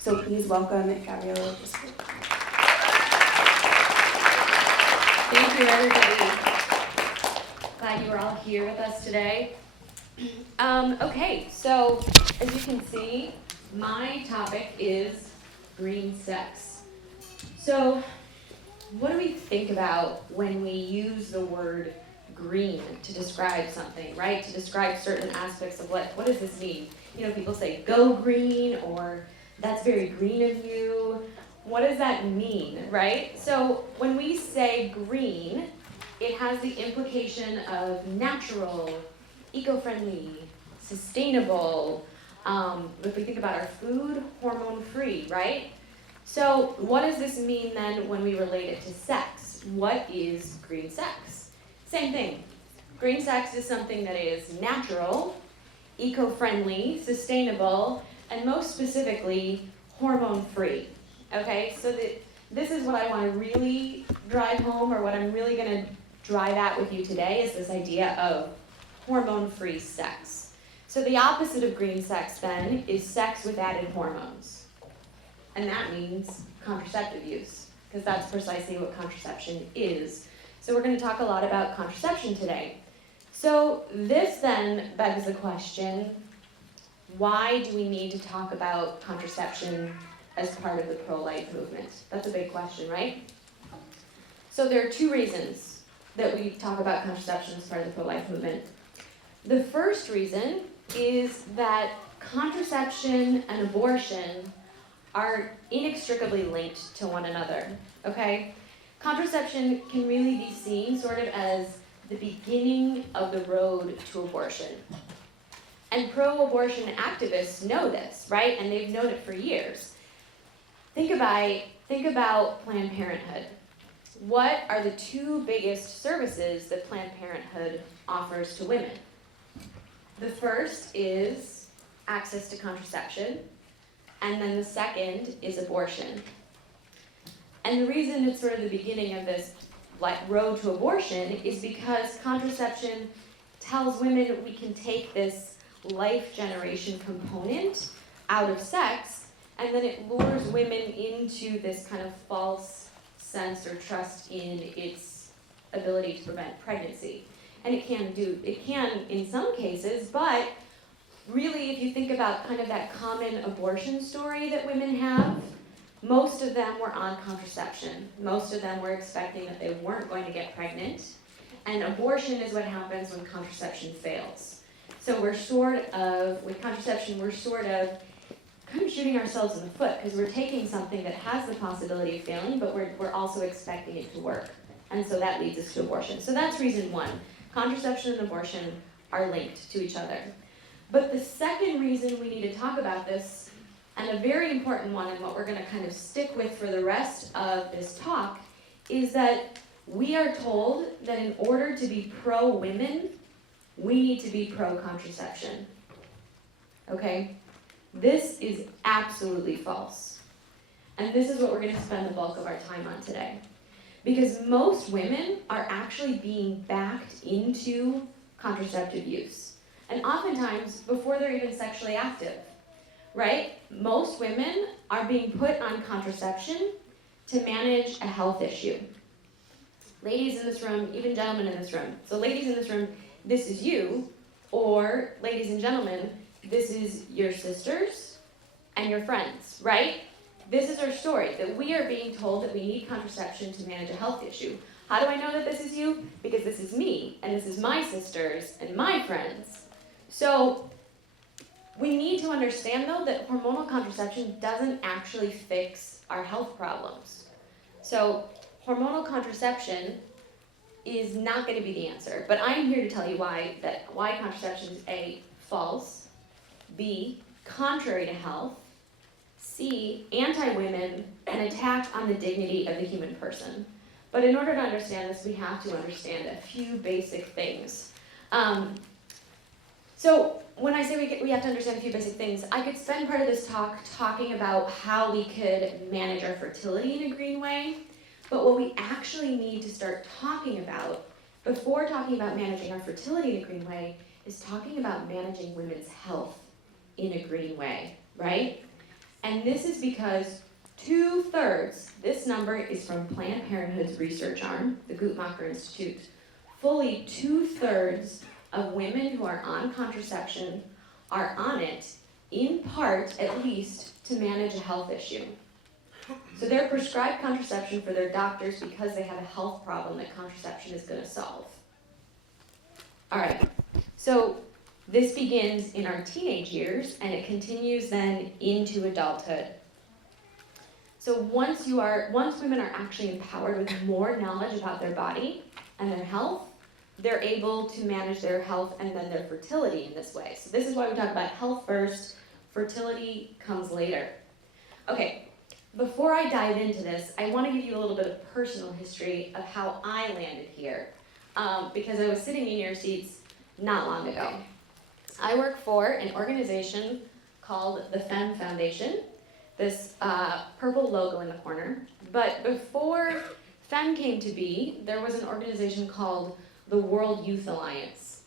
So please welcome Gabrielle. Thank you, everybody. Glad you are all here with us today. Okay, so as you can see, my topic is green sex. So what do we think about when we use the word green to describe something, right? To describe certain aspects of what does this mean? You know, people say go green, or that's very green of you. What does that mean, right? So when we say green, it has the implication of natural, eco-friendly, sustainable. If we think about our food, hormone-free, right? So what does this mean then when we relate it to sex? What is green sex? Same thing. Green sex is something that is natural, eco-friendly, sustainable, and most specifically, hormone-free. Okay, so this is what I want to really drive home, or what I'm really going to drive at with you today, is this idea of hormone-free sex. So the opposite of green sex then is sex with added hormones. And that means contraceptive use, because that's precisely what contraception is. So we're going to talk a lot about contraception today. So this then begs the question, why do we need to talk about contraception as part of the pro-life movement? That's a big question, right? So there are two reasons that we talk about contraception as part of the pro-life movement. The first reason is that contraception and abortion are inextricably linked to one another, okay? Contraception can really be seen sort of as the beginning of the road to abortion. And pro-abortion activists know this, right? And they've known it for years. Think about Planned Parenthood. What are the two biggest services that Planned Parenthood offers to women? The first is access to contraception, and then the second is abortion. And the reason it's sort of the beginning of this road to abortion is because contraception tells women we can take this life generation component out of sex, and then it lures women into this kind of false sense or trust in its ability to prevent pregnancy. And it can in some cases, but really if you think about kind of that common abortion story that women have, most of them were on contraception. Most of them were expecting that they weren't going to get pregnant. And abortion is what happens when contraception fails. So with contraception, we're sort of kind of shooting ourselves in the foot, because we're taking something that has the possibility of failing, but we're also expecting it to work. And so that leads us to abortion. So that's reason one. Contraception and abortion are linked to each other. But the second reason we need to talk about this, and a very important one, and what we're going to kind of stick with for the rest of this talk, is that we are told that in order to be pro-women, we need to be pro-contraception. Okay? This is absolutely false. And this is what we're going to spend the bulk of our time on today. Because most women are actually being backed into contraceptive use. And oftentimes, before they're even sexually active, right? Most women are being put on contraception to manage a health issue. Ladies in this room, even gentlemen in this room. So ladies in this room, this is you, or ladies and gentlemen, this is your sisters and your friends, right? This is our story, that we are being told that we need contraception to manage a health issue. How do I know that this is you? Because this is me, and this is my sisters and my friends. So we need to understand, though, that hormonal contraception doesn't actually fix our health problems. So hormonal contraception is not going to be the answer. But I'm here to tell you why contraception is A, false, B, contrary to health, C, anti-women, an attack on the dignity of the human person. But in order to understand this, we have to understand a few basic things. So when I say we have to understand a few basic things, I could spend part of this talk talking about how we could manage our fertility in a green way. But what we actually need to start talking about, before talking about managing our fertility in a green way, is talking about managing women's health in a green way, right? And this is because 2/3, this number is from Planned Parenthood's research arm, the Guttmacher Institute, fully 2/3 of women who are on contraception are on it, in part at least, to manage a health issue. So they're prescribed contraception for their doctors because they have a health problem that contraception is going to solve. All right, so this begins in our teenage years and it continues then into adulthood. So once women are actually empowered with more knowledge about their body and their health, they're able to manage their health and then their fertility in this way. So this is why we talk about health first, fertility comes later. Okay, before I dive into this, I want to give you a little bit of personal history of how I landed here, because I was sitting in your seats not long ago. I work for an organization called the FEM Foundation, this purple logo in the corner. But before FEM came to be, there was an organization called the World Youth Alliance.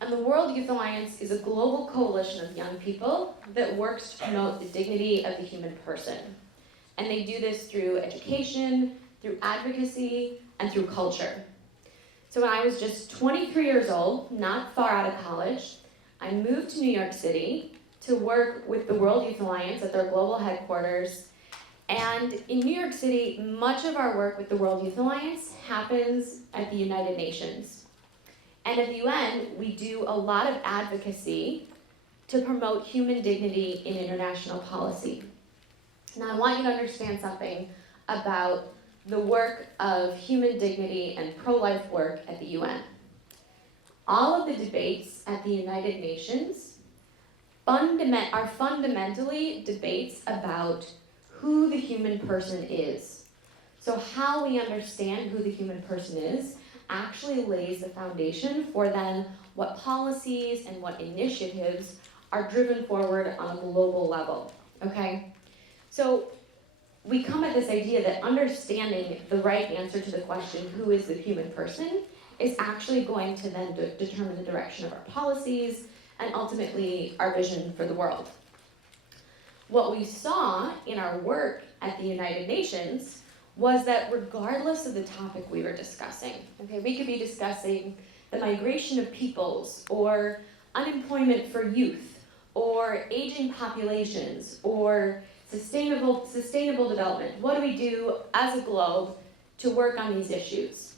And the World Youth Alliance is a global coalition of young people that works to promote the dignity of the human person. And they do this through education, through advocacy, and through culture. So when I was just 23 years old, not far out of college, I moved to New York City to work with the World Youth Alliance at their global headquarters. And in New York City, much of our work with the World Youth Alliance happens at the United Nations. And at the UN, we do a lot of advocacy to promote human dignity in international policy. Now, I want you to understand something about the work of human dignity and pro-life work at the UN. All of the debates at the United Nations are fundamentally debates about who the human person is. So how we understand who the human person is actually lays the foundation for then what policies and what initiatives are driven forward on a global level, okay? So we come at this idea that understanding the right answer to the question, who is the human person, is actually going to then determine the direction of our policies and ultimately our vision for the world. What we saw in our work at the United Nations was that regardless of the topic we were discussing, okay, we could be discussing the migration of peoples, or unemployment for youth, or aging populations, or sustainable development. What do we do as a globe to work on these issues?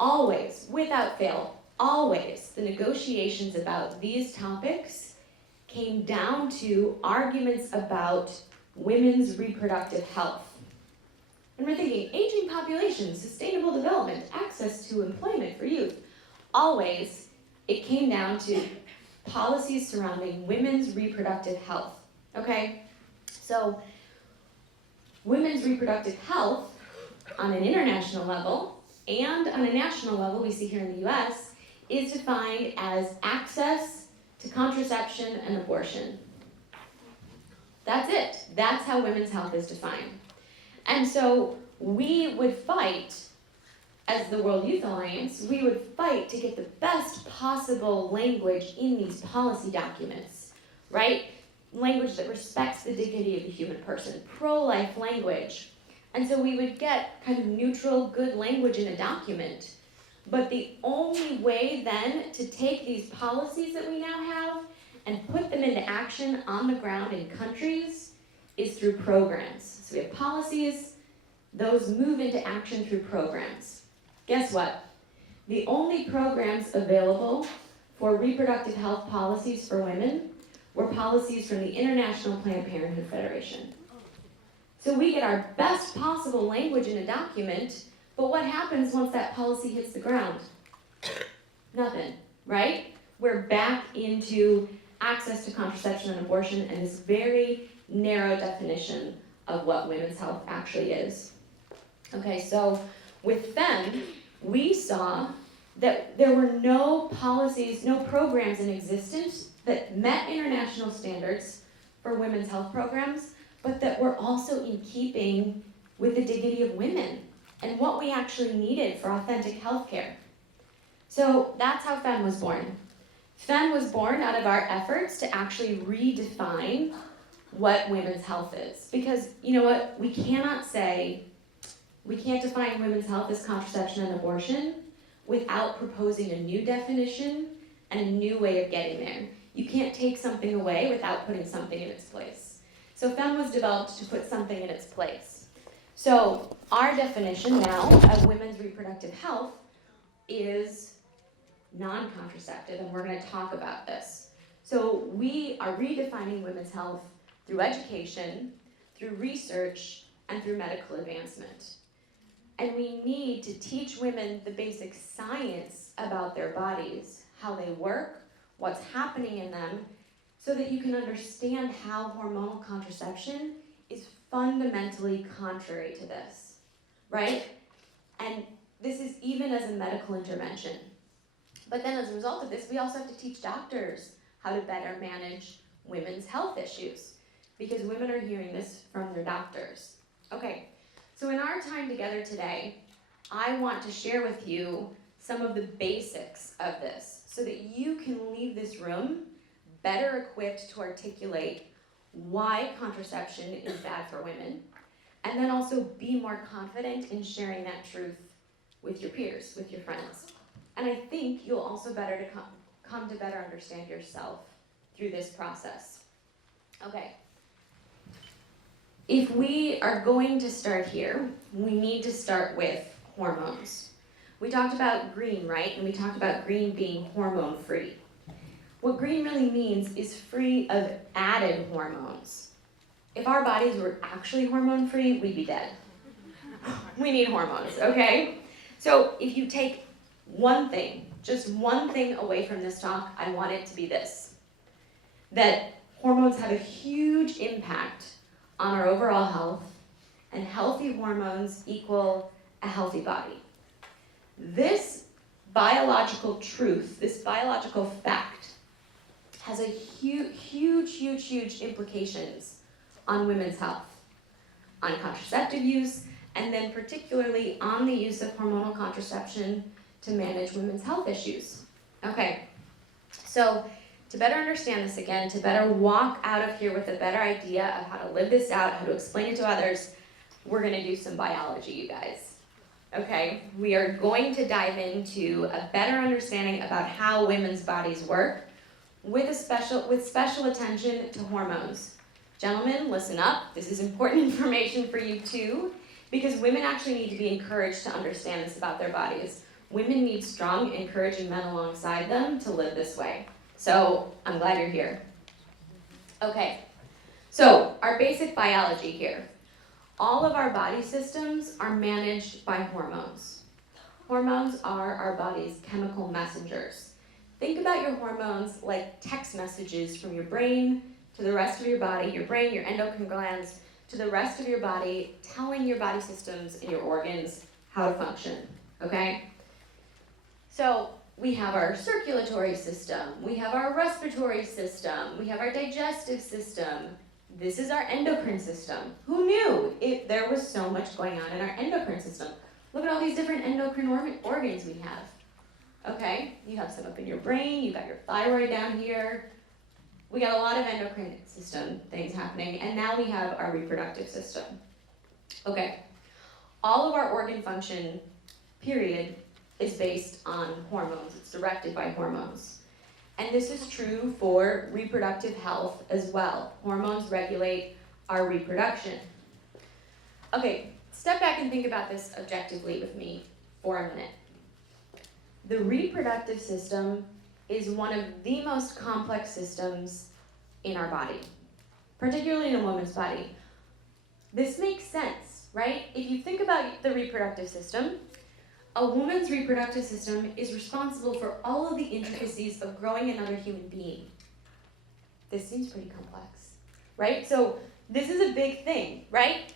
Always, without fail, always, the negotiations about these topics came down to arguments about women's reproductive health. And we're thinking, aging populations, sustainable development, access to employment for youth. Always, it came down to policies surrounding women's reproductive health, okay? So, women's reproductive health on an international level and on a national level, we see here in the US, is defined as access to contraception and abortion. That's it. That's how women's health is defined. And so we would fight, as the World Youth Alliance, we would fight to get the best possible language in these policy documents, right? Language that respects the dignity of the human person, pro-life language. And so we would get kind of neutral, good language in a document. But the only way then to take these policies that we now have and put them into action on the ground in countries is through programs. So we have policies, those move into action through programs. Guess what? The only programs available for reproductive health policies for women were policies from the International Planned Parenthood Federation. So we get our best possible language in a document, but what happens once that policy hits the ground? Nothing, right? We're back into access to contraception and abortion and this very narrow definition of what women's health actually is. Okay, so with FEM, we saw that there were no policies, no programs in existence that met international standards for women's health programs, but that were also in keeping with the dignity of women and what we actually needed for authentic healthcare. So that's how FEM was born. FEM was born out of our efforts to actually redefine what women's health is. Because you know what, we can't define women's health as contraception and abortion without proposing a new definition and a new way of getting there. You can't take something away without putting something in its place. So FEMM was developed to put something in its place. So our definition now of women's reproductive health is non-contraceptive, and we're going to talk about this. So we are redefining women's health through education, through research, and through medical advancement. And we need to teach women the basic science about their bodies, how they work, what's happening in them, so that you can understand how hormonal contraception is fundamentally contrary to this, right? And this is even as a medical intervention. But then as a result of this, we also have to teach doctors how to better manage women's health issues, because women are hearing this from their doctors. Okay, so in our time together today, I want to share with you some of the basics of this so that you can leave this room better equipped to articulate why contraception is bad for women, and then also be more confident in sharing that truth with your peers, with your friends. And I think you'll also come to better understand yourself through this process. Okay. If we are going to start here, we need to start with hormones. We talked about green, right? And we talked about green being hormone-free. What green really means is free of added hormones. If our bodies were actually hormone-free, we'd be dead. We need hormones, okay? So if you take one thing, just one thing away from this talk, I want it to be this: that hormones have a huge impact on our overall health, and healthy hormones equal a healthy body. This biological truth, this biological fact, has a huge implications on women's health, on contraceptive use, and then particularly on the use of hormonal contraception to manage women's health issues. Okay, so to better understand this again, to better walk out of here with a better idea of how to live this out, how to explain it to others, we're going to do some biology, you guys. Okay, we are going to dive into a better understanding about how women's bodies work with special attention to hormones. Gentlemen, listen up. This is important information for you too, because women actually need to be encouraged to understand this about their bodies. Women need strong, encouraging men alongside them to live this way. So I'm glad you're here. Okay, so our basic biology here. All of our body systems are managed by hormones. Hormones are our body's chemical messengers. Think about your hormones like text messages from your brain to the rest of your body, your brain, your endocrine glands, to the rest of your body, telling your body systems and your organs how to function, okay? So we have our circulatory system, we have our respiratory system, we have our digestive system. This is our endocrine system. Who knew there was so much going on in our endocrine system? Look at all these different endocrine organs we have. Okay, you have some up in your brain, you got your thyroid down here. We got a lot of endocrine system things happening, and now we have our reproductive system. Okay, all of our organ function, period, is based on hormones. It's directed by hormones. And this is true for reproductive health as well. Hormones regulate our reproduction. Okay, step back and think about this objectively with me for a minute. The reproductive system is one of the most complex systems in our body, particularly in a woman's body. This makes sense, right? If you think about the reproductive system, a woman's reproductive system is responsible for all of the intricacies of growing another human being. This seems pretty complex, right? So this is a big thing, right?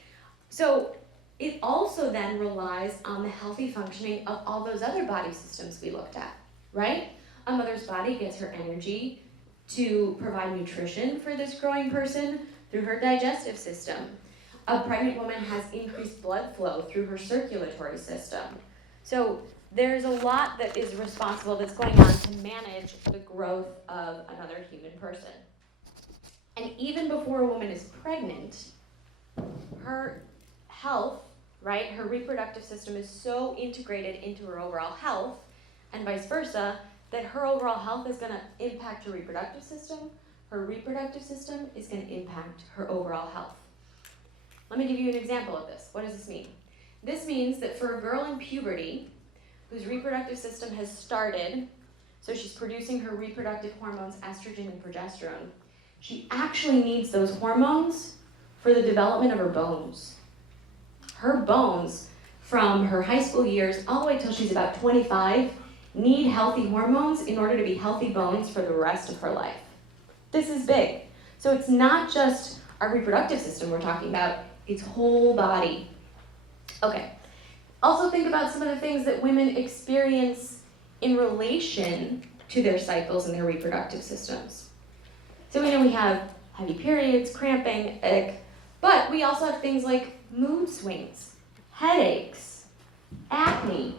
So it also then relies on the healthy functioning of all those other body systems we looked at, right? A mother's body gets her energy to provide nutrition for this growing person through her digestive system. A pregnant woman has increased blood flow through her circulatory system. So there's a lot that is responsible that's going on to manage the growth of another human person. And even before a woman is pregnant, her health, right, her reproductive system is so integrated into her overall health, and vice versa, that her overall health is going to impact her reproductive system. Her reproductive system is going to impact her overall health. Let me give you an example of this. What does this mean? This means that for a girl in puberty whose reproductive system has started, so she's producing her reproductive hormones, estrogen and progesterone, she actually needs those hormones for the development of her bones. Her bones, from her high school years all the way till she's about 25, need healthy hormones in order to be healthy bones for the rest of her life. This is big. So it's not just our reproductive system we're talking about, it's whole body. Okay. Also think about some of the things that women experience in relation to their cycles and their reproductive systems. So we know we have heavy periods, cramping, but we also have things like mood swings, headaches, acne.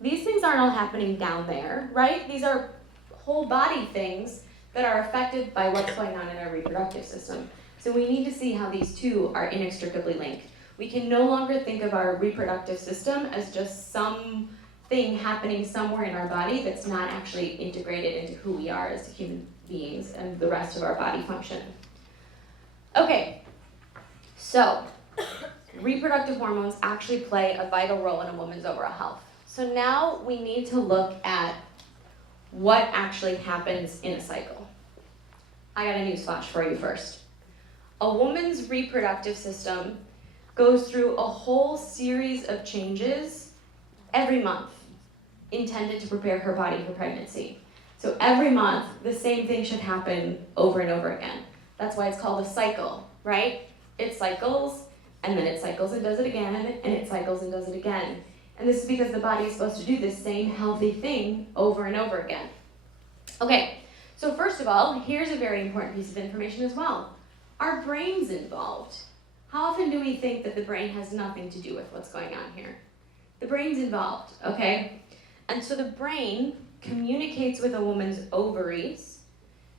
These things aren't all happening down there, right? These are whole body things that are affected by what's going on in our reproductive system. So we need to see how these two are inextricably linked. We can no longer think of our reproductive system as just something happening somewhere in our body that's not actually integrated into who we are as human beings and the rest of our body function. Okay, so reproductive hormones actually play a vital role in a woman's overall health. So now we need to look at what actually happens in a cycle. I got a newsflash for you first. A woman's reproductive system goes through a whole series of changes every month intended to prepare her body for pregnancy. So every month, the same thing should happen over and over again. That's why it's called a cycle, right? It cycles, and then it cycles and does it again, and it cycles and does it again. And this is because the body is supposed to do this same healthy thing over and over again. Okay, so first of all, here's a very important piece of information as well. Our brain's involved. How often do we think that the brain has nothing to do with what's going on here? The brain's involved, okay? And so the brain communicates with a woman's ovaries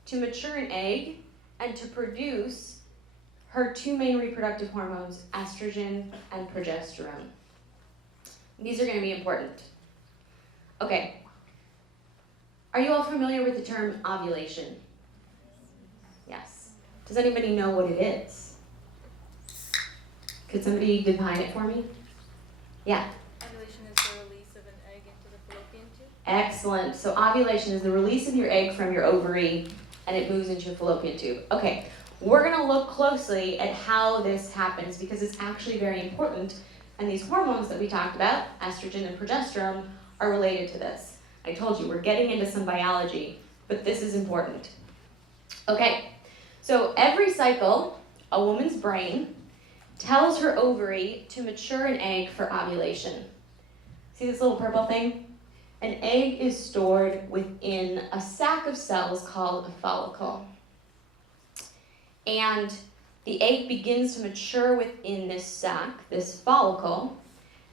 to mature an egg and to produce her two main reproductive hormones, estrogen and progesterone. These are going to be important. Okay. Are you all familiar with the term ovulation? Yes. Does anybody know what it is? Could somebody define it for me? Yeah. Ovulation is the release of an egg into the fallopian tube. Excellent. So ovulation is the release of your egg from your ovary and it moves into your fallopian tube. Okay. We're going to look closely at how this happens because it's actually very important. And these hormones that we talked about, estrogen and progesterone, are related to this. I told you, we're getting into some biology, but this is important. Okay, so every cycle, a woman's brain tells her ovary to mature an egg for ovulation. See this little purple thing? An egg is stored within a sac of cells called a follicle. And the egg begins to mature within this sac, this follicle,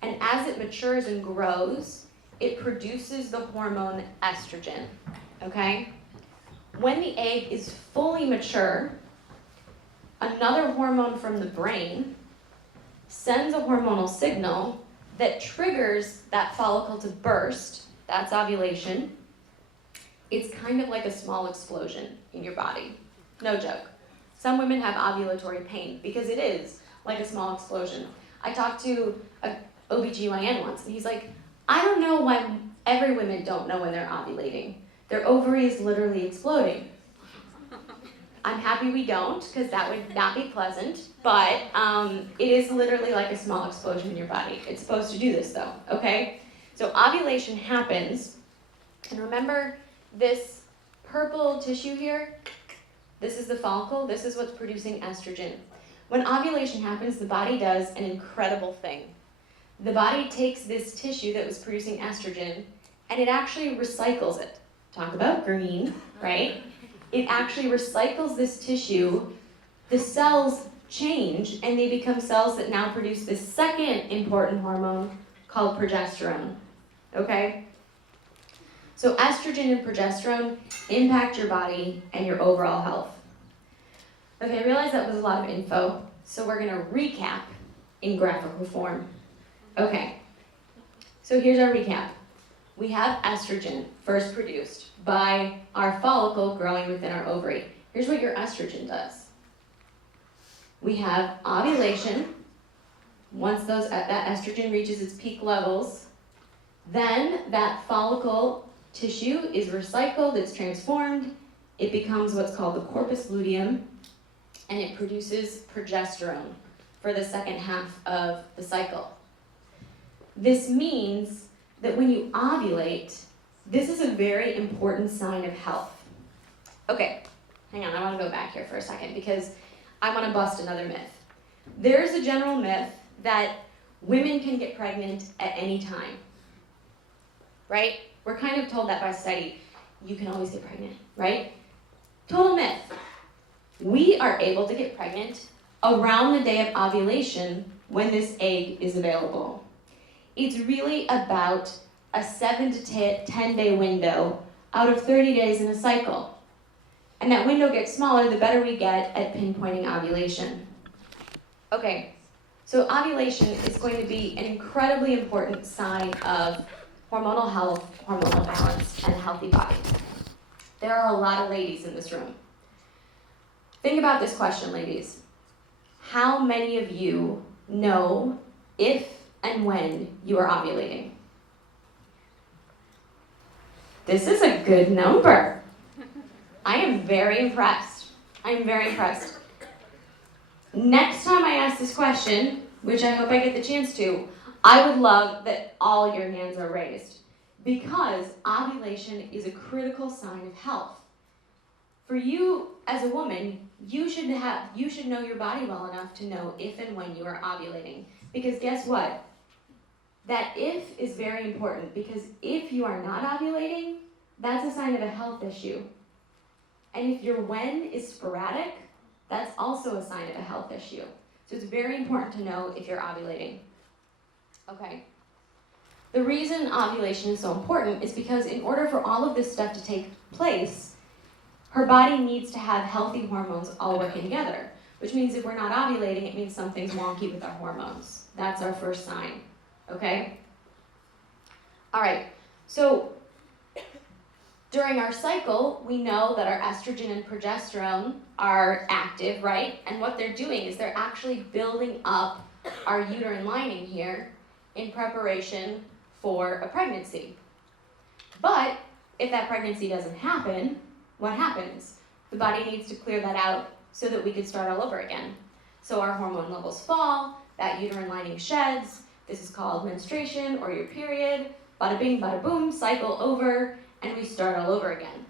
and as it matures and grows, it produces the hormone estrogen, okay? When the egg is fully mature, another hormone from the brain sends a hormonal signal that triggers that follicle to burst. That's ovulation. It's kind of like a small explosion in your body. No joke. Some women have ovulatory pain because it is like a small explosion. I talked to a OBGYN once and he's like, I don't know why every woman don't know when they're ovulating. Their ovary is literally exploding. I'm happy we don't because that would not be pleasant, but it is literally like a small explosion in your body. It's supposed to do this though, okay? So ovulation happens, and remember this purple tissue here? This is the follicle. This is what's producing estrogen. When ovulation happens, the body does an incredible thing. The body takes this tissue that was producing estrogen and it actually recycles it. Talk about green, right? It actually recycles this tissue. The cells change and they become cells that now produce this second important hormone called progesterone. Okay? So estrogen and progesterone impact your body and your overall health. Okay, I realize that was a lot of info, so we're gonna recap in graphical form. Okay, so here's our recap. We have estrogen first produced by our follicle growing within our ovary. Here's what your estrogen does. We have ovulation. Once that estrogen reaches its peak levels, then that follicle tissue is recycled, it's transformed, it becomes what's called the corpus luteum, and it produces progesterone for the second half of the cycle. This means that when you ovulate, this is a very important sign of health. Okay, hang on, I want to go back here for a second because I want to bust another myth. There's a general myth that women can get pregnant at any time, right? We're kind of told that by society. You can always get pregnant, right? Total myth. We are able to get pregnant around the day of ovulation when this egg is available. It's really about a 7 to 10 day window out of 30 days in a cycle. And that window gets smaller the better we get at pinpointing ovulation. Okay, so ovulation is going to be an incredibly important sign of hormonal health, hormonal balance, and a healthy body. There are a lot of ladies in this room. Think about this question, ladies. How many of you know if and when you are ovulating? This is a good number. I am very impressed. I'm very impressed. Next time I ask this question, which I hope I get the chance to, I would love that all your hands are raised because ovulation is a critical sign of health. For you as a woman, you should know your body well enough to know if and when you are ovulating. Because guess what? That if is very important because if you are not ovulating, that's a sign of a health issue. And if your when is sporadic, that's also a sign of a health issue. So it's very important to know if you're ovulating. Okay. The reason ovulation is so important is because in order for all of this stuff to take place, her body needs to have healthy hormones all working together, which means if we're not ovulating, it means something's wonky with our hormones. That's our first sign, okay? All right, so during our cycle, we know that our estrogen and progesterone are active, right? And what they're doing is they're actually building up our uterine lining here in preparation for a pregnancy. But if that pregnancy doesn't happen, what happens? The body needs to clear that out so that we can start all over again. So our hormone levels fall, that uterine lining sheds, this is called menstruation or your period, bada bing, bada boom, cycle over, and we start all over again.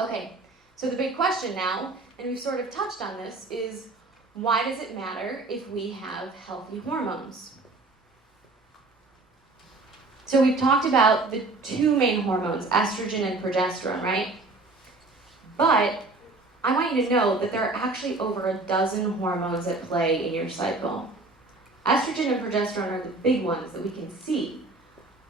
Okay, so the big question now, and we've sort of touched on this, is why does it matter if we have healthy hormones? So we've talked about the two main hormones, estrogen and progesterone, right? But I want you to know that there are actually over a dozen hormones at play in your cycle. Estrogen and progesterone are the big ones that we can see,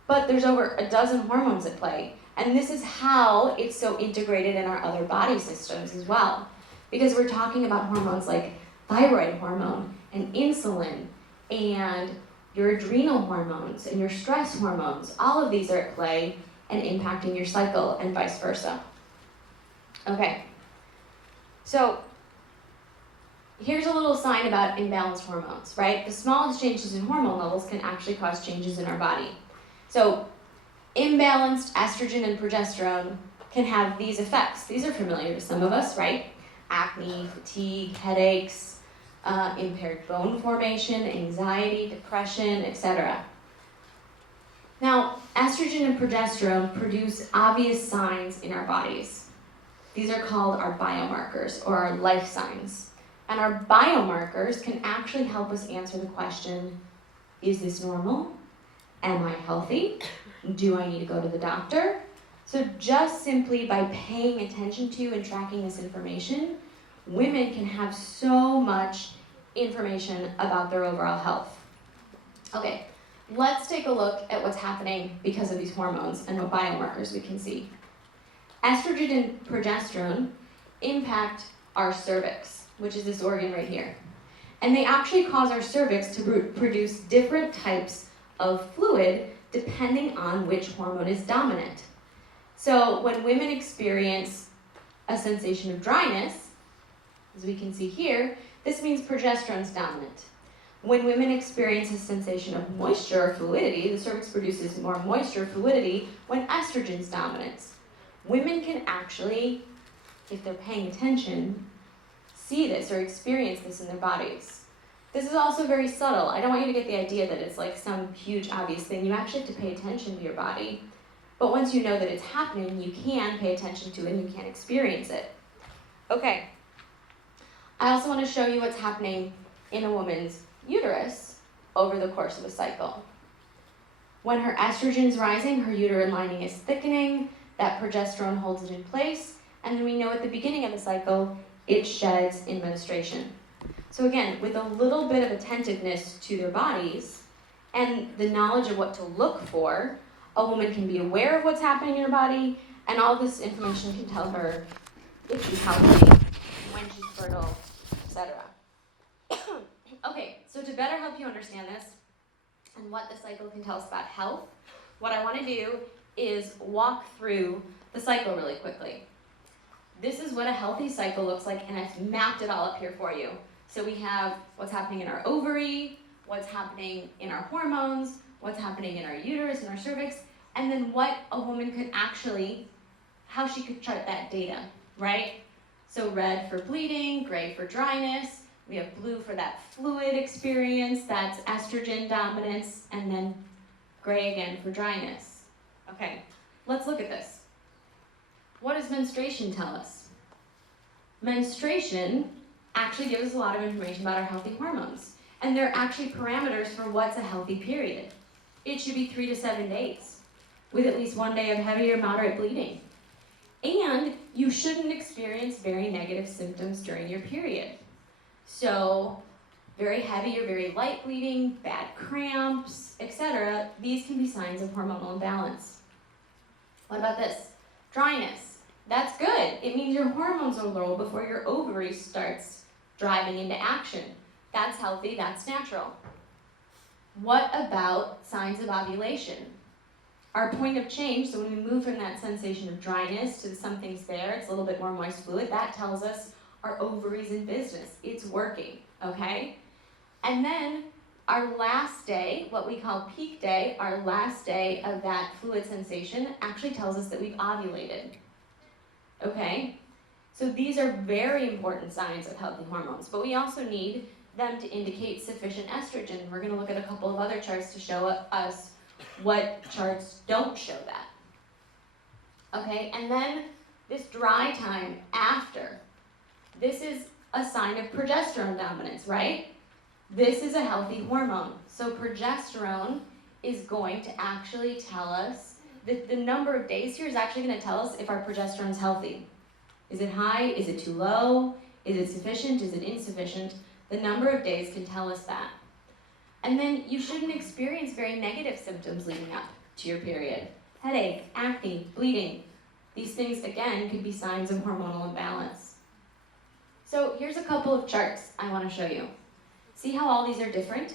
but there's over a dozen hormones at play. And this is how it's so integrated in our other body systems as well. Because we're talking about hormones like thyroid hormone and insulin and your adrenal hormones and your stress hormones. All of these are at play and impacting your cycle and vice versa. Okay, so here's a little sign about imbalanced hormones, right? The smallest changes in hormone levels can actually cause changes in our body. So imbalanced estrogen and progesterone can have these effects. These are familiar to some of us, right? Acne, fatigue, headaches, impaired bone formation, anxiety, depression, etc. Now, estrogen and progesterone produce obvious signs in our bodies. These are called our biomarkers or our life signs. And our biomarkers can actually help us answer the question, is this normal? Am I healthy? Do I need to go to the doctor? So just simply by paying attention to and tracking this information, women can have so much information about their overall health. Okay, let's take a look at what's happening because of these hormones and what biomarkers we can see. Estrogen and progesterone impact our cervix, which is this organ right here. And they actually cause our cervix to produce different types of fluid depending on which hormone is dominant. So when women experience a sensation of dryness, as we can see here, this means progesterone is dominant. When women experience a sensation of moisture or fluidity, the cervix produces more moisture or fluidity when estrogen is dominant. Women can actually, if they're paying attention, see this or experience this in their bodies. This is also very subtle. I don't want you to get the idea that it's like some huge obvious thing. You actually have to pay attention to your body. But once you know that it's happening, you can pay attention to it and you can experience it. Okay. I also want to show you what's happening in a woman's uterus over the course of a cycle. When her estrogen is rising, her uterine lining is thickening, that progesterone holds it in place, and then we know at the beginning of the cycle, it sheds in menstruation. So again, with a little bit of attentiveness to their bodies and the knowledge of what to look for, a woman can be aware of what's happening in her body, and all this information can tell her if she's healthy, when she's fertile, etc. Okay, so to better help you understand this and what the cycle can tell us about health, what I want to do is walk through the cycle really quickly. This is what a healthy cycle looks like, and I've mapped it all up here for you. So we have what's happening in our ovary, what's happening in our hormones, what's happening in our uterus and our cervix, and then what a woman could actually, how she could chart that data, right? So red for bleeding, gray for dryness, we have blue for that fluid experience, that's estrogen dominance, and then gray again for dryness. Okay, let's look at this. What does menstruation tell us? Menstruation actually gives us a lot of information about our healthy hormones. And they're actually parameters for what's a healthy period. It should be 3 to 7 days, with at least 1 day of heavy or moderate bleeding. And you shouldn't experience very negative symptoms during your period. So, very heavy or very light bleeding, bad cramps, etc. These can be signs of hormonal imbalance. What about this? Dryness. That's good. It means your hormones are low before your ovary starts driving into action. That's healthy, that's natural. What about signs of ovulation? Our point of change, so when we move from that sensation of dryness to something's there, it's a little bit more moist fluid, that tells us our ovary's in business. It's working, okay? And then our last day, what we call peak day, our last day of that fluid sensation actually tells us that we've ovulated, okay? So these are very important signs of healthy hormones, but we also need them to indicate sufficient estrogen. We're gonna look at a couple of other charts to show us what charts don't show that. Okay, and then this dry time after, this is a sign of progesterone dominance, right? This is a healthy hormone. So progesterone is going to actually tell us, the number of days here is actually gonna tell us if our progesterone is healthy. Is it high? Is it too low? Is it sufficient? Is it insufficient? The number of days can tell us that. And then you shouldn't experience very negative symptoms leading up to your period. Headache, acne, bleeding. These things, again, could be signs of hormonal imbalance. So here's a couple of charts I want to show you. See how all these are different?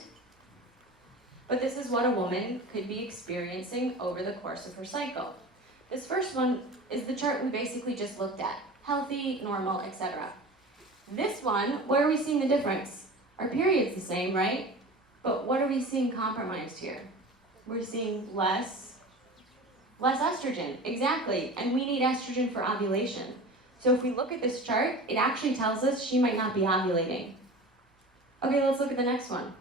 But this is what a woman could be experiencing over the course of her cycle. This first one is the chart we basically just looked at. Healthy, normal, etc. This one, where are we seeing the difference? Our period's the same, right? But what are we seeing compromised here? We're seeing less estrogen, exactly. And we need estrogen for ovulation. So if we look at this chart, it actually tells us she might not be ovulating. Okay, let's look at the next one.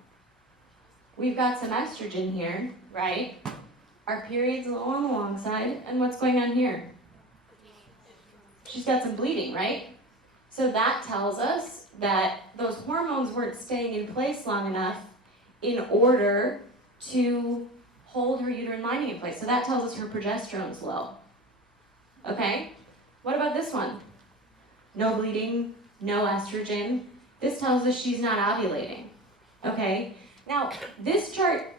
We've got some estrogen here, right? Our period's a little on the long side, and what's going on here? She's got some bleeding, right? So that tells us that those hormones weren't staying in place long enough in order to hold her uterine lining in place. So that tells us her progesterone's low. Okay? What about this one? No bleeding, no estrogen. This tells us she's not ovulating. Okay? Now, this chart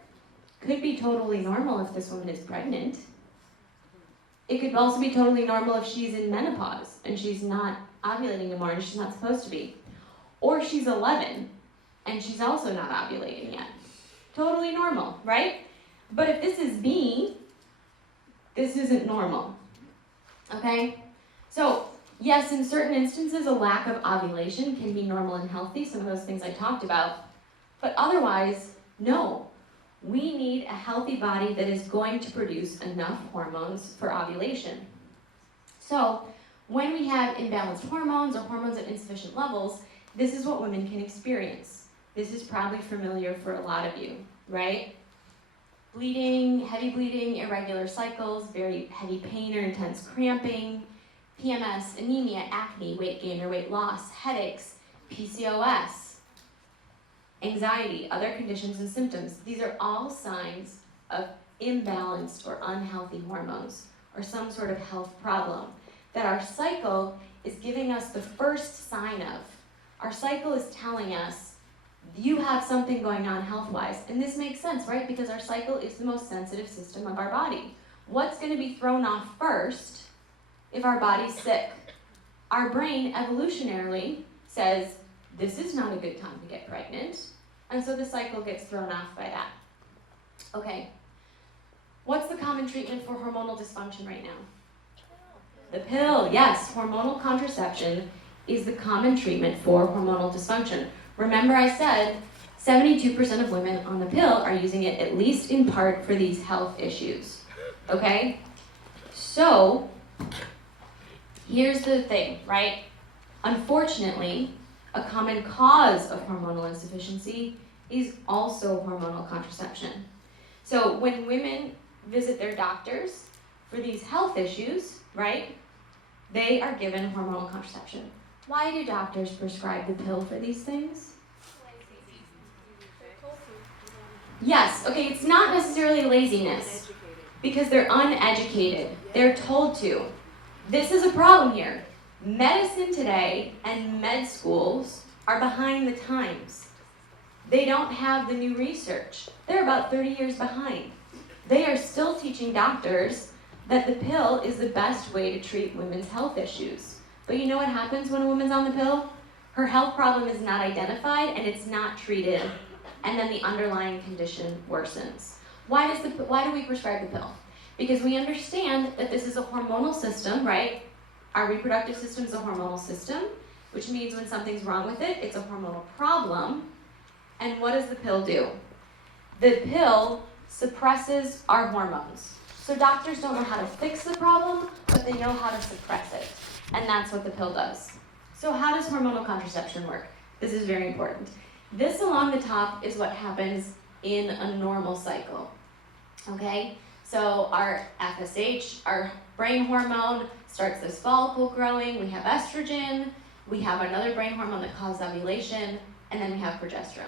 could be totally normal if this woman is pregnant. It could also be totally normal if she's in menopause and she's not ovulating anymore and she's not supposed to be. Or she's 11 and she's also not ovulating yet. Totally normal, right? But if this is me, this isn't normal, okay? So, yes, in certain instances, a lack of ovulation can be normal and healthy, some of those things I talked about, but otherwise, no. We need a healthy body that is going to produce enough hormones for ovulation. So, when we have imbalanced hormones or hormones at insufficient levels, this is what women can experience. This is probably familiar for a lot of you, right? Bleeding, heavy bleeding, irregular cycles, very heavy pain or intense cramping, PMS, anemia, acne, weight gain or weight loss, headaches, PCOS, anxiety, other conditions and symptoms. These are all signs of imbalanced or unhealthy hormones or some sort of health problem that our cycle is giving us the first sign of. Our cycle is telling us you have something going on health-wise. And this makes sense, right? Because our cycle is the most sensitive system of our body. What's going to be thrown off first if our body's sick? Our brain evolutionarily says, this is not a good time to get pregnant. And so the cycle gets thrown off by that. Okay. What's the common treatment for hormonal dysfunction right now? The pill, yes. Hormonal contraception is the common treatment for hormonal dysfunction. Remember I said 72% of women on the pill are using it at least in part for these health issues, okay? So, here's the thing, right? Unfortunately, a common cause of hormonal insufficiency is also hormonal contraception. So when women visit their doctors for these health issues, right, they are given hormonal contraception. Why do doctors prescribe the pill for these things? Yes, okay, it's not necessarily laziness, because they're uneducated. They're told to. This is a problem here. Medicine today and med schools are behind the times. They don't have the new research. They're about 30 years behind. They are still teaching doctors that the pill is the best way to treat women's health issues. But you know what happens when a woman's on the pill? Her health problem is not identified and it's not treated, and then the underlying condition worsens. Why do we prescribe the pill? Because we understand that this is a hormonal system, right? Our reproductive system is a hormonal system, which means when something's wrong with it, it's a hormonal problem. And what does the pill do? The pill suppresses our hormones. So doctors don't know how to fix the problem, but they know how to suppress it. And that's what the pill does. So how does hormonal contraception work? This is very important. This along the top is what happens in a normal cycle, okay? So our FSH, our brain hormone, starts this follicle growing. We have estrogen, we have another brain hormone that causes ovulation, and then we have progesterone.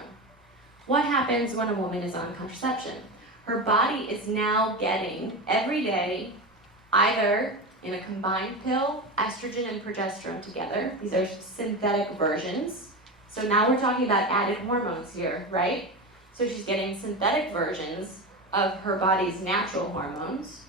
What happens when a woman is on contraception? Her body is now getting, every day, either in a combined pill, estrogen and progesterone together. These are synthetic versions. So now we're talking about added hormones here, right? So she's getting synthetic versions of her body's natural hormones,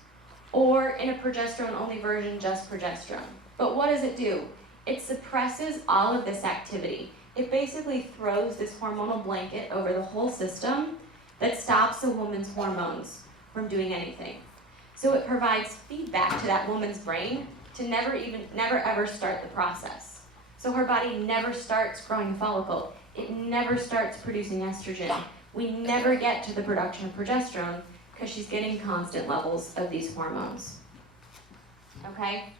or in a progesterone-only version, just progesterone. But what does it do? It suppresses all of this activity. It basically throws this hormonal blanket over the whole system that stops a woman's hormones from doing anything. So it provides feedback to that woman's brain to never ever start the process. So her body never starts growing a follicle. It never starts producing estrogen. We never get to the production of progesterone because she's getting constant levels of these hormones. Okay?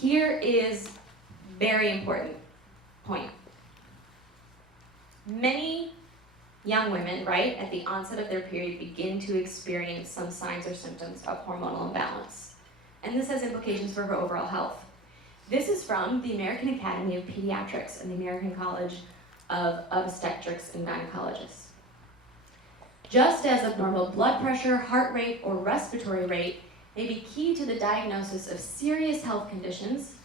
Here is very important point. Many young women, right, at the onset of their period begin to experience some signs or symptoms of hormonal imbalance. And this has implications for her overall health. This is from the American Academy of Pediatrics and the American College of Obstetrics and Gynecologists. Just as abnormal blood pressure, heart rate, or respiratory rate may be key to the diagnosis of serious health conditions,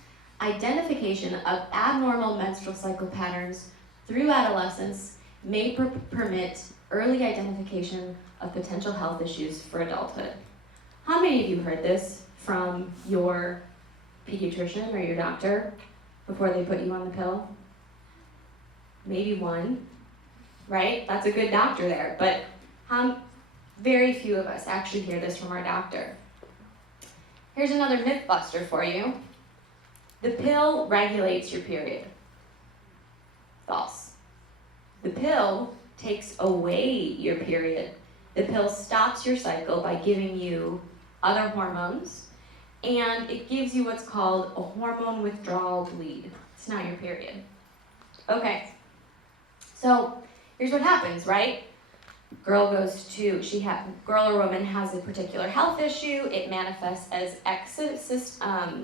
identification of abnormal menstrual cycle patterns through adolescence may permit early identification of potential health issues for adulthood. How many of you heard this from your pediatrician or your doctor before they put you on the pill? Maybe one, right? That's a good doctor there, but very few of us actually hear this from our doctor. Here's another myth buster for you. The pill regulates your period. False. The pill takes away your period. The pill stops your cycle by giving you other hormones, and it gives you what's called a hormone withdrawal bleed. It's not your period. Okay, so here's what happens, right? Girl or woman has a particular health issue. It manifests as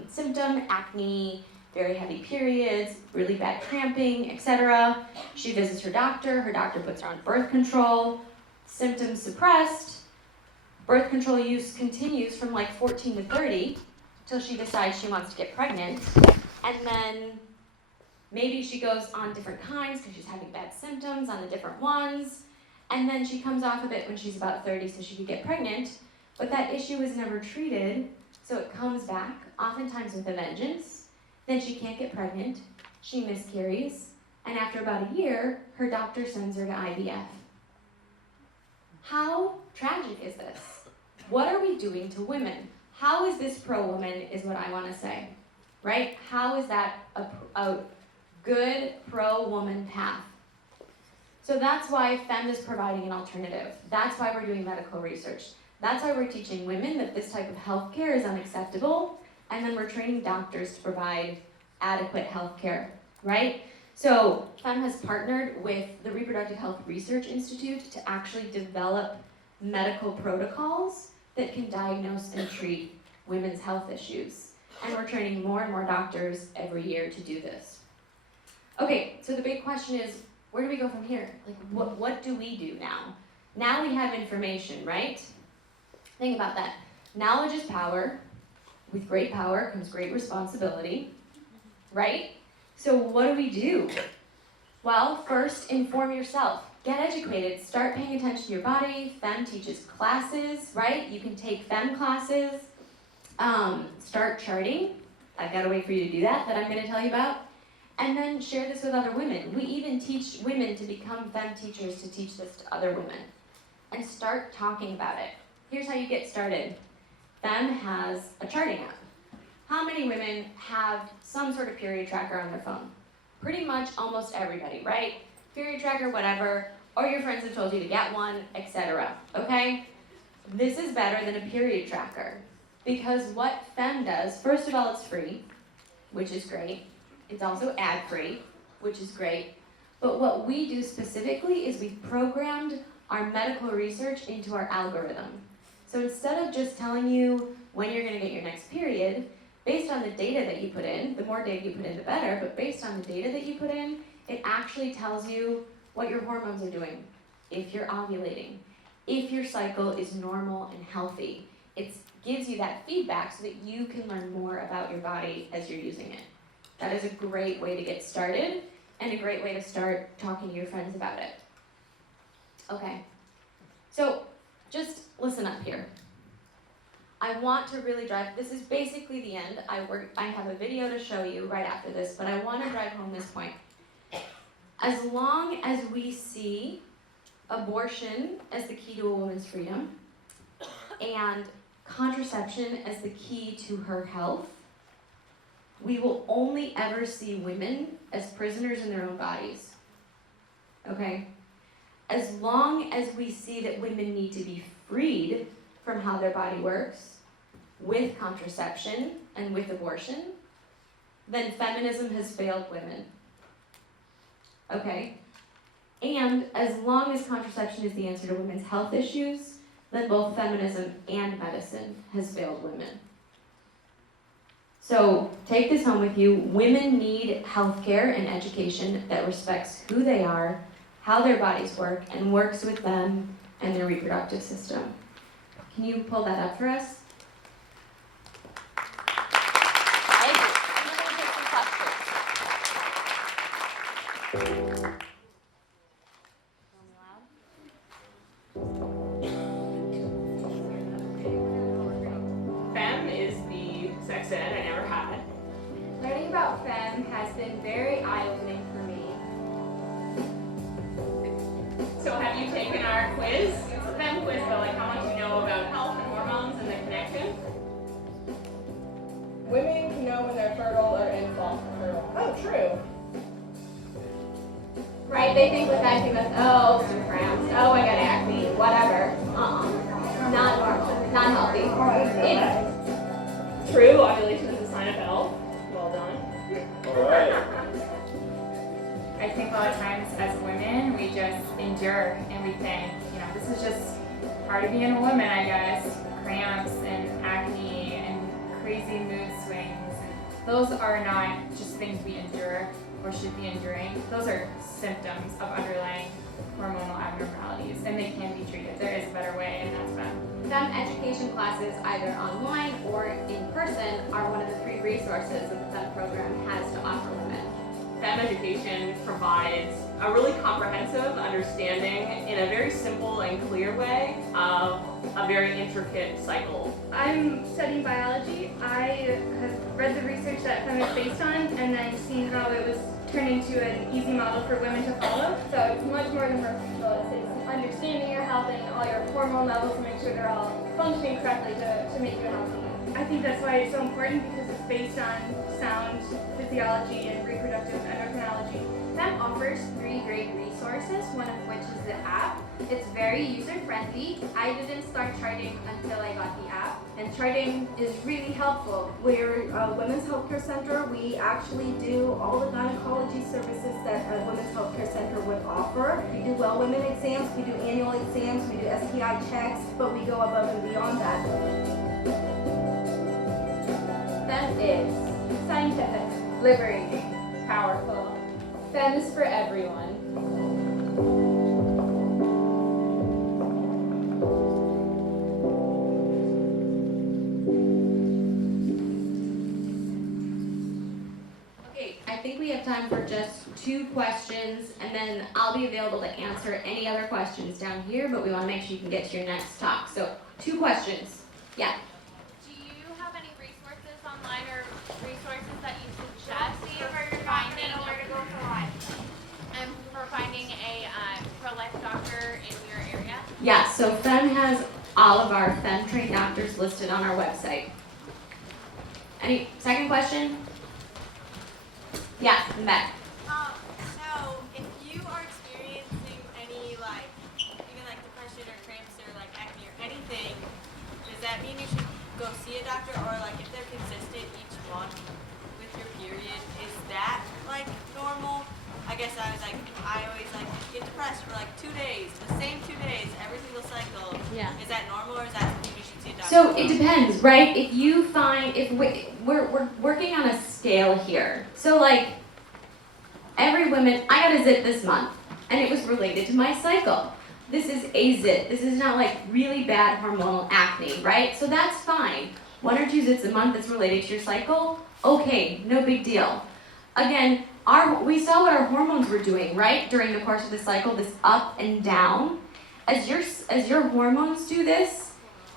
symptom, acne, very heavy periods, really bad cramping, etc. She visits her doctor puts her on birth control, symptoms suppressed, birth control use continues from like 14 to 30 till she decides she wants to get pregnant, and then maybe she goes on different kinds because she's having bad symptoms on the different ones, and then she comes off of it when she's about 30 so she could get pregnant, but that issue was never treated, so it comes back, oftentimes with a vengeance. Then she can't get pregnant, she miscarries, and after about a year, her doctor sends her to IVF. How tragic is this? What are we doing to women? How is this pro-woman is what I want to say, right? How is that a good pro-woman path? So that's why FEMM is providing an alternative. That's why we're doing medical research. That's why we're teaching women that this type of healthcare is unacceptable, and then we're training doctors to provide adequate healthcare, right? So FEMM has partnered with the Reproductive Health Research Institute to actually develop medical protocols that can diagnose and treat women's health issues. And we're training more and more doctors every year to do this. Okay, so the big question is, where do we go from here? Like, what do we do now? Now we have information, right? Think about that. Knowledge is power. With great power comes great responsibility, right? So what do? Well, first, inform yourself. Get educated. Start paying attention to your body. FEMM teaches classes, right? You can take FEMM classes. Start charting. I've got a way for you to do that I'm going to tell you about. And then share this with other women. We even teach women to become FEMM teachers to teach this to other women. And start talking about it. Here's how you get started. FEMM has a charting app. How many women have some sort of period tracker on their phone? Pretty much almost everybody, right? Period tracker, whatever, or your friends have told you to get one, etc. Okay? This is better than a period tracker because what FEMM does, first of all, it's free, which is great. It's also ad-free, which is great. But what we do specifically is we've programmed our medical research into our algorithm. So instead of just telling you when you're going to get your next period, based on the data that you put in, the more data you put in, the better, but based on the data that you put in, it actually tells you what your hormones are doing, if you're ovulating, if your cycle is normal and healthy. It gives you that feedback so that you can learn more about your body as you're using it. That is a great way to get started and a great way to start talking to your friends about it. Okay, so just listen up here. I want to really drive, this is basically the end. I have a video to show you right after this, but I want to drive home this point. As long as we see abortion as the key to a woman's freedom and contraception as the key to her health, we will only ever see women as prisoners in their own bodies. Okay? As long as we see that women need to be freed from how their body works with contraception and with abortion, then feminism has failed women. Okay? And as long as contraception is the answer to women's health issues, then both feminism and medicine has failed women. So take this home with you. Women need healthcare and education that respects who they are, how their bodies work, and works with them and their reproductive system. Can you pull that up for us? Thank you. I'm going to take some questions. FEMM is the sex ed I never had. our quiz. It's a FEM quiz about like how much you know about health and hormones and the connection. Women can know when they're fertile or infertile. Oh, true. Right, they think with that, oh, some cramps, oh, I got acne, whatever. Not normal, not healthy. True, ovulation is a sign of health. Well done. Alright. I think a lot of times as women, we just endure and we think, you know, this is just part of being a woman, I guess. Cramps and acne and crazy mood swings. Those are not just things we endure or should be enduring. Those are symptoms of underlying hormonal abnormalities, and they can be treated. There is a better way, and that's FEM. FEM education classes, either online or in person, are one of the free resources that the FEM program has to offer women. FEM education provides a really comprehensive understanding in a very simple and clear way of a very intricate cycle. I'm studying biology. I have read the research that FEM is based on and then seen how it was turned into an easy model for women to follow. So it's much more than perfect. It's understanding your health and all your hormone levels to make sure they're all functioning correctly to make you healthy. I think that's why it's so important, because it's based on sound physiology and reproductive endocrinology. FEM offers 3 great resources, one of which is the app. It's very user-friendly. I didn't start charting until I got the app, and charting is really helpful. We're a women's healthcare center. We actually do all the gynecology services that a women's healthcare center would offer. We do well women exams, we do annual exams, we do STI checks, but we go above and beyond that. FEM is Scientific. liberating. Powerful. FEM is for everyone. Okay, I think we have time for just 2 questions, and then I'll be available to answer any other questions down here, but we want to make sure you can get to your next talk. So, 2 questions. Yeah. Do you have any resources online or resources that you suggest for finding a pro-life doctor in your area? Yeah, so FEM has all of our FEM trained doctors listed on our website. Any second question? Yeah, in the back. So if you are experiencing any even depression or cramps or acne or anything, does that mean you should go see a doctor, or if they're consistent each month with your period, is that normal? I guess I always get depressed for 2 days, the same 2 days every single cycle. Yeah. Is that normal, or is that something you should see a doctor So about? it depends, right? If you find, we're working on a scale here. So every woman, I got a zit this month, and it was related to my cycle. This is a zit. This is not really bad hormonal acne, right? So that's fine. 1 or 2 zits a month that's related to your cycle, okay, no big deal. Again, we saw what our hormones were doing, right? During the course of the cycle, this up and down. As your hormones do this,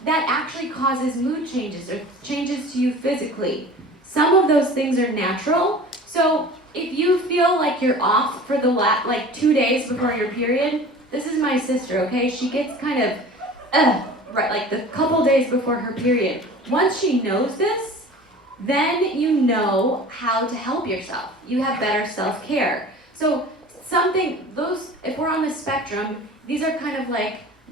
that actually causes mood changes or changes to you physically. Some of those things are natural. So if you feel like you're off for the 2 days before your period, this is my sister, okay? She gets kind of, right, the couple days before her period. Once she knows this, then you know how to help yourself. You have better self-care. So if we're on the spectrum, these are kind of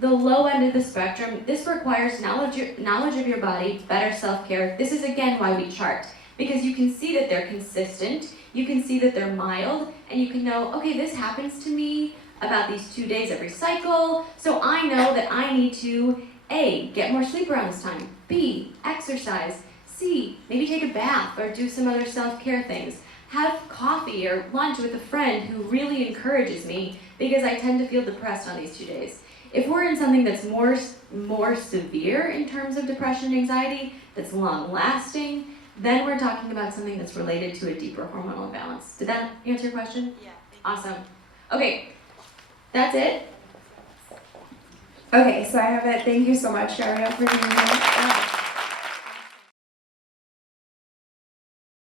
the low end of the spectrum. This requires knowledge of your body, better self-care. This is again why we chart, because you can see that they're consistent, you can see that they're mild, and you can know, okay, this happens to me about these 2 days every cycle, so I know that I need to A, get more sleep around this time, B, exercise, C, maybe take a bath or do some other self-care things. Have coffee or lunch with a friend who really encourages me, because I tend to feel depressed on these 2 days. If we're in something that's more severe in terms of depression and anxiety, that's long-lasting, then we're talking about something that's related to a deeper hormonal imbalance. Did that answer your question? Yeah. Awesome. Okay, that's it. Okay, so I have it. Thank you so much, Gabrielle, for being here.